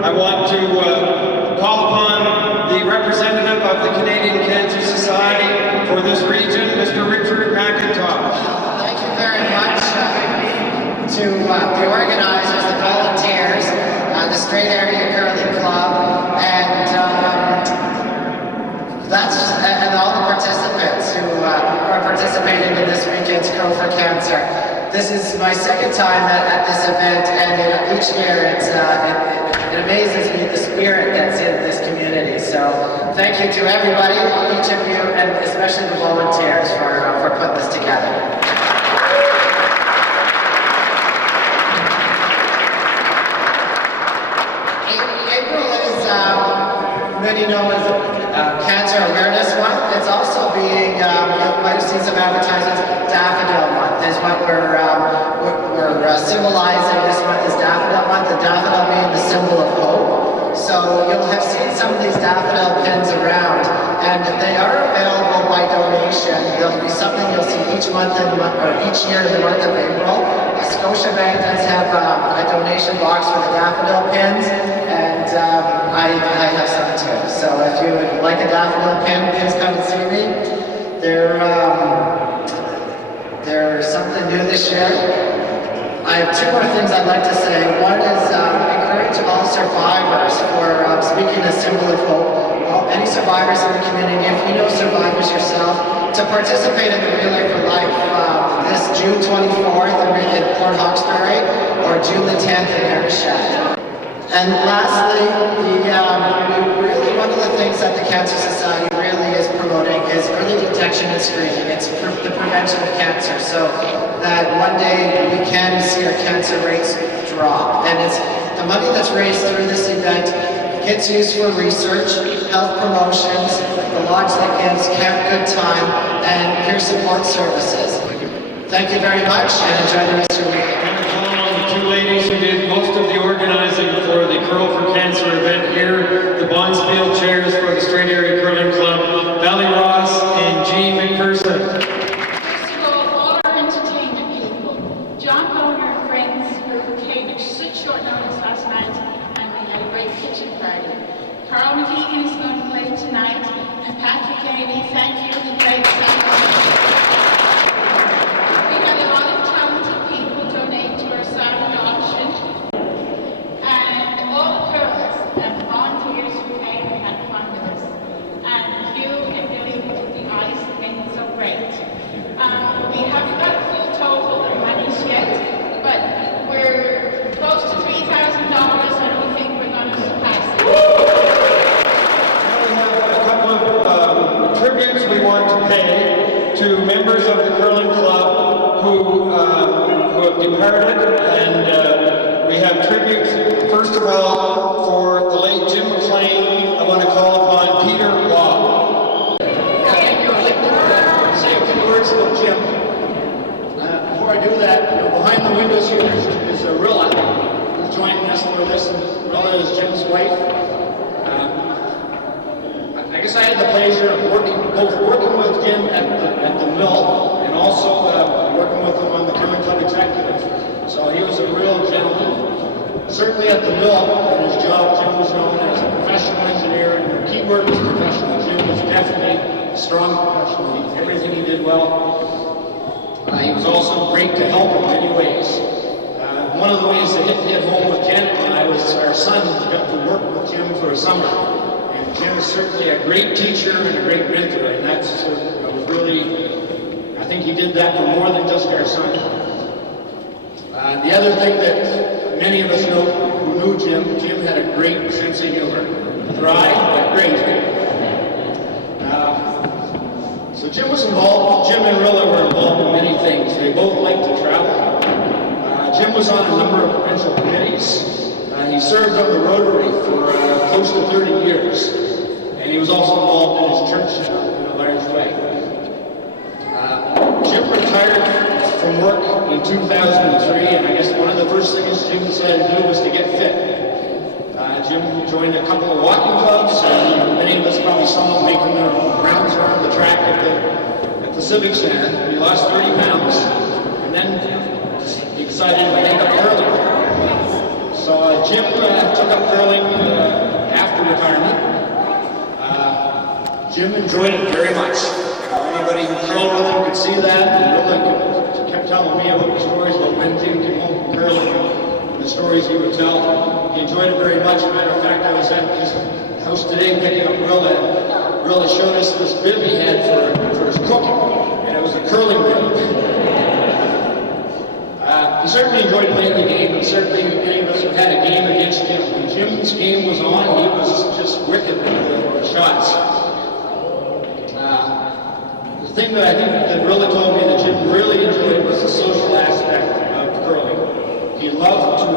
I want to call upon the representative of the Canadian Cancer Society for this region, Mr. Richard McIntosh. Thank you very much to the organizers, the volunteers, the Strait Area Curling Club, and all the participants who are participating in this weekend's Curl for Cancer. This is my second time at this event, and each year it amazes me the spirit that's in this community. So thank you to everybody, each of you, and especially the volunteers for putting this together. April is, many know as Cancer Awareness Month. It's also being, you might have seen some advertisements, Daffodil Month is what we're symbolizing this month is Daffodil Month, the daffodil being the symbol of hope. So you'll have seen some of these daffodil pins around, and they are available by donation. There'll be something you'll see each month or each year in the month of April. Scotiabank does have a donation box for the daffodil pins, and I have some too. So if you would like a daffodil pin, please come and see me. They're something new this year. I have two more things I'd like to say. One is encourage all survivors for speaking a symbol of hope. Any survivors in the community, if you know survivors yourself, to participate in the Relay for Life this June 24th in Port Hawkesbury or June the 10th in Ayrshire. And lastly, really one of the things that the Cancer Society really is promoting is early detection and screening. It's the prevention of cancer, so that one day we can see our cancer rates drop. And it's the money that's raised through this event gets used for research, health promotions, the lodge that gives Camp Good Time, and peer support services. Thank you very much, and enjoy the rest of your week. I'm going to call on the two ladies who did most of the organizing for the Curl for Cancer event here, the Bonspiel chairs for the Strait Area Curling Club, Valley Ross and Jean McPherson. First of all our entertainment people, John Boner and friends who came at such short notice last night, and we had a great kitchen party. Carl McLean is going to play tonight, and Patrick Amy, thank you, he played the saxophone. We had a lot of talented people donate to our silent auction, and all the curlers and volunteers who came and had fun with us. And Hugh and Billy with the ice made it so great. We haven't got a full total of monies yet, but we're close to $3,000, and we think we're going to surpass it. We have a couple of tributes we want to pay to members of the curling club who have departed, and we have tributes. First of all, for the late Jim McLean, I want to call upon Peter Law. Thank you. I'd like to say a few words about Jim. Before I do that, behind the windows here is Rilla, who's joining us for this. And Rilla is Jim's wife. I guess I had the pleasure of both working with Jim at the mill and also working with him on the Curling Club executive. So he was a real gentleman. Certainly at the mill, in his job, Jim was known as a professional engineer, and the key word was professional. Jim was definitely a strong professional. Everything he did well. He was also great to help in many ways. One of the ways that hit home with Janet and I was our son got to work with Jim for a summer. And Jim is certainly a great teacher and a great mentor, and that's was really, I think he did that for more than just our son. The other thing that many of us know who knew Jim had a great sense of humor. Dry, but great. So Jim was involved, Jim and Rilla were involved in many things. They both liked to travel. Jim was on a number of provincial committees. He served on the Rotary for close to 30 years. And he was also involved in his church in a large way. Jim retired from work in 2003, and I guess one of the first things Jim decided to do was to get fit. Jim joined a couple of walking clubs, and many of us probably saw him making their rounds around the track at the Civic Center. He lost 30 pounds, and then he decided to take up curling. So Jim took up curling enjoyed it very much. Anybody who curled with him could see that, and really kept telling me about the stories about when Jim came home from curling and the stories he would tell. He enjoyed it very much. As a matter of fact, I was at his house today picking up Rilla, and Rilla showed us this bib he had for his cooking, and it was a curling bib. He certainly enjoyed playing the game, and certainly any of us who had a game against Jim. When Jim's game was on, he was just wicked with the shots. The thing that I think that really told me that Jim really enjoyed was the social aspect of curling. He loved to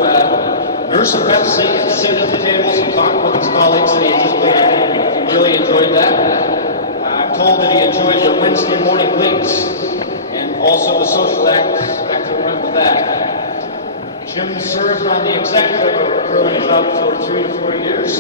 nurse a Pepsi and sit at the tables and talk with his colleagues that he had just played a game. He really enjoyed that. I'm told that he enjoyed the Wednesday morning leagues and also the social aspect that went with that. Jim served on the executive of the curling club for 3 to 4 years.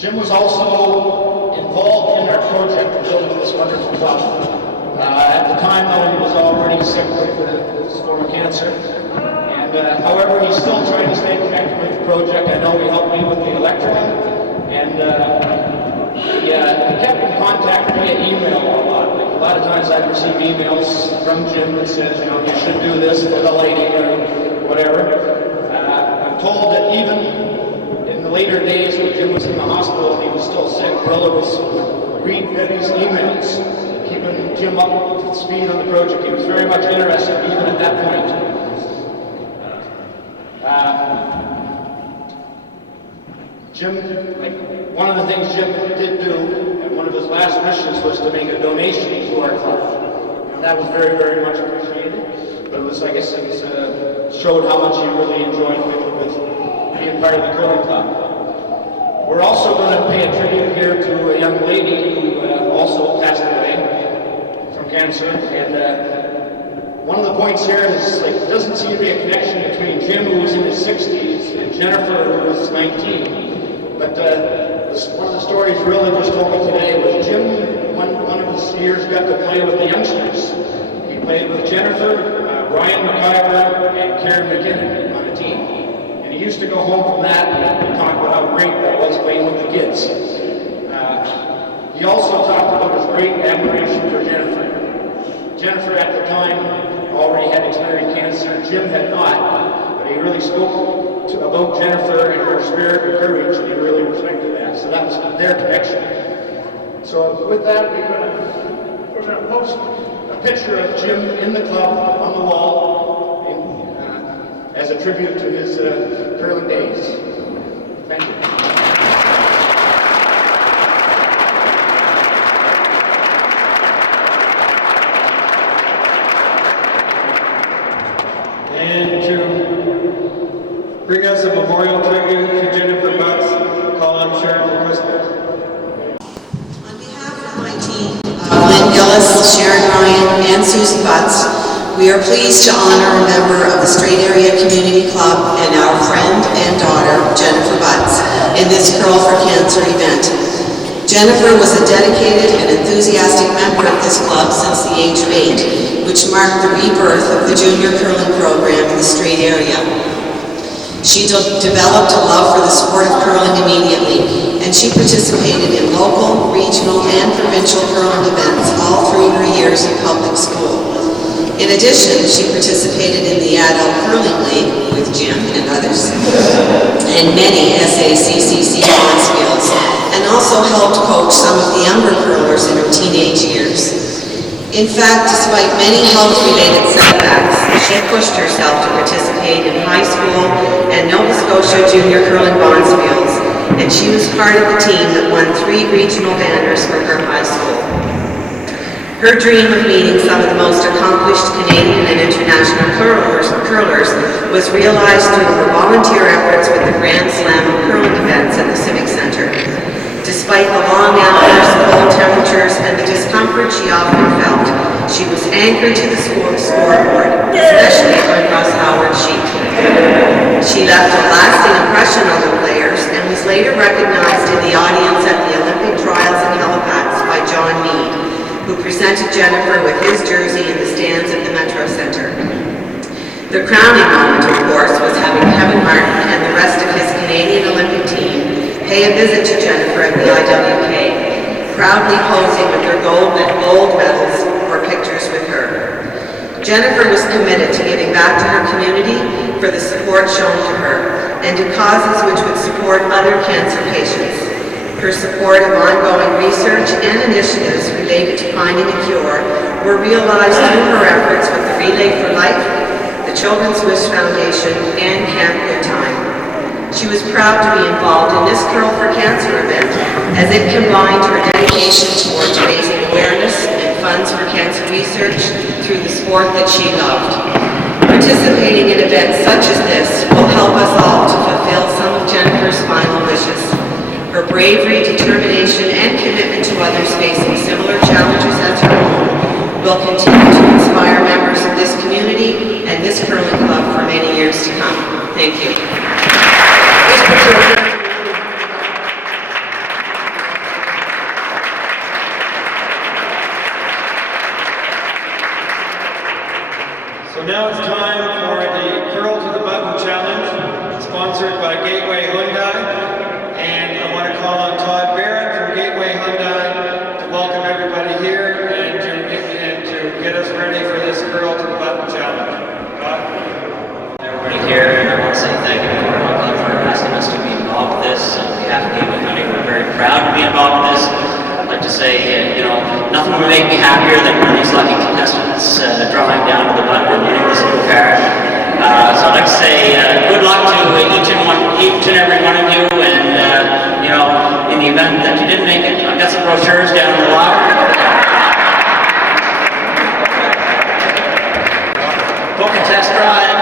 Jim was also involved in our project of building this wonderful club. At the time, though, he was already sick with his form of cancer. And however, he still tried to stay connected with the project. I know he helped me with the electrical, and he kept in contact via email a lot. Like, a lot of times I'd receive emails from Jim that says, you know, you should do this for the lady or whatever. I'm told that even in the later days when Jim was in the hospital and he was still sick, Rilla would read Betty's emails, keeping Jim up to speed on the project. He was very much interested even at that point. Jim, one of the things Jim did do, and one of his last wishes was to make a donation to our club. And that was very, very much appreciated. But it was, I guess, it showed how much he really enjoyed with being part of the curling club. We're also going to pay a tribute here to a young lady who also passed away from cancer. And one of the points here is, like, there doesn't seem to be a connection between Jim, who was in his 60s, and Jennifer, who was 19. But one of the stories really just told me today was Jim, one of his years, got to play with the youngsters. He played with Jennifer, Ryan McIver, and Karen McKinnon on a team. And he used to go home from that and talk about how great that was playing with the kids. He also talked about his great admiration for Jennifer. Jennifer at the time already had experienced cancer. Jim had not, but he really spoke about Jennifer and her spirit and courage, and he really respected that. So that was their connection. So with that, we're going to post a picture of Jim in the club on the wall as a tribute to his curling days. Thank you. And to bring us a memorial tribute to Jennifer Butts, call on Sharon McChrystal. On behalf of my team, Lynn Gillis, Sharon Ryan, and Susan Butts, we are pleased to honor a member of the Strait Area Community Club and our friend and daughter, Jennifer Butts, in this Curl for Cancer event. Jennifer was a dedicated and enthusiastic member of this club since the age of 8, which marked the rebirth of the junior curling program in the Strait area. She developed a love for the sport of curling immediately, and she participated in local, regional, and provincial curling events all through her years in public school. In addition, she participated in the Adult Curling League with Jim and others, and many SACCC Bonspiels, and also helped coach some of the younger curlers in her teenage years. In fact, despite many health-related setbacks, she pushed herself to participate in high school and Nova Scotia Junior Curling Bonspiels, and she was part of the team that won 3 regional banners for her high school. Her dream of meeting some of the most accomplished Canadian and international curlers was realized through her volunteer efforts with the Grand Slam of curling events at the Civic Centre. Despite the long hours, cold temperatures, and the discomfort she often felt, she was anchored to the scoreboard, especially when Russ Howard sheet. She left a lasting impression on the players and was later recognized in the audience at the Olympic trials in Halifax by John Meade, who presented Jennifer with his jersey in the stands at the Metro Centre. The crowning moment, of course, was having Kevin Martin and the rest of his Canadian Olympic team pay a visit to Jennifer at the IWK, proudly posing with their gold medals or pictures with her. Jennifer was committed to giving back to her community for the support shown to her and to causes which would support other cancer patients. Her support of ongoing research and initiatives related to finding a cure were realized through her efforts with the Relay for Life, the Children's Wish Foundation, and Camp Good Time. She was proud to be involved in this Curl for Cancer event as it combined her dedication towards raising awareness and funds for cancer research through the sport that she loved. Participating in events such as this will help us all to fulfill some of Jennifer's final wishes. Her bravery, determination, and commitment to others facing similar challenges as her own will continue to inspire members of this community and this curling club for many years to come. Thank you. So now it's time for the Curl to the Button Challenge, sponsored by Gateway Hyundai. And I want to call on Todd Barrett from Gateway Hyundai to welcome everybody here and to get us ready for this Curl to the Button Challenge. Todd? Everybody here, and I want to say thank you to Moreau for asking us to be involved with this. On behalf of Gateway Hyundai, we're very proud to be involved with this. I'd like to say, nothing would make me happier than one of these lucky contestants drawing down to the button and winning this new car. So I'd like to say good luck to each and every one of you, and in the event that you didn't make it, I've got some brochures down in the locker. Book and test drive.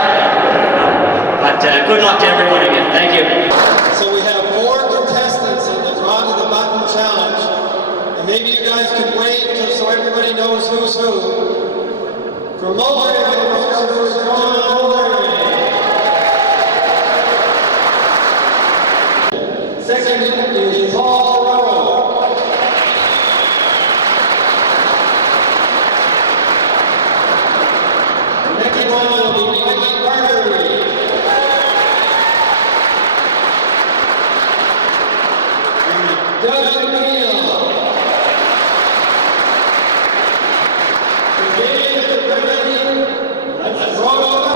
But good luck to every one of you. Thank you. So we have 4 contestants in the Draw to the Button Challenge. And maybe you guys can wait so everybody knows who's who. From Moreau, who's John Moreau. Second is Paul Moreau. The next one will be Hartery. And Doug MacNeil. Let's roll over.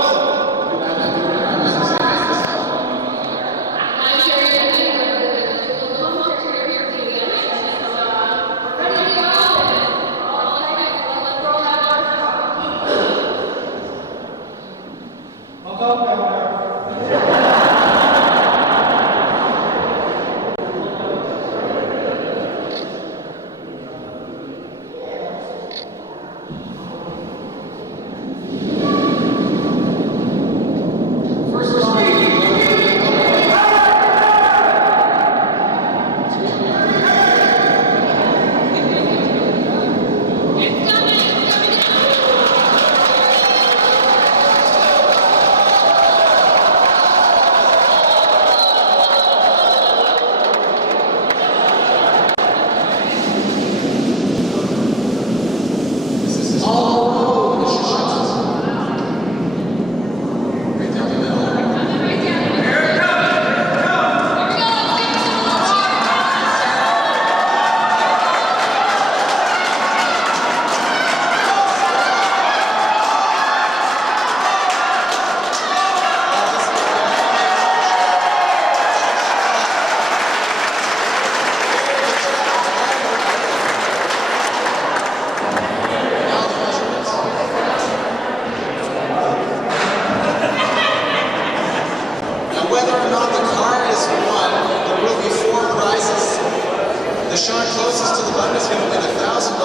The shot closest to the button is going to win $1,000.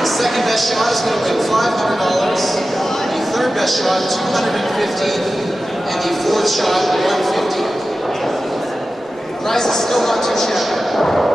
The second best shot is going to win $500. The third best shot, $250, and the fourth shot, $150. The prize is still not too shabby.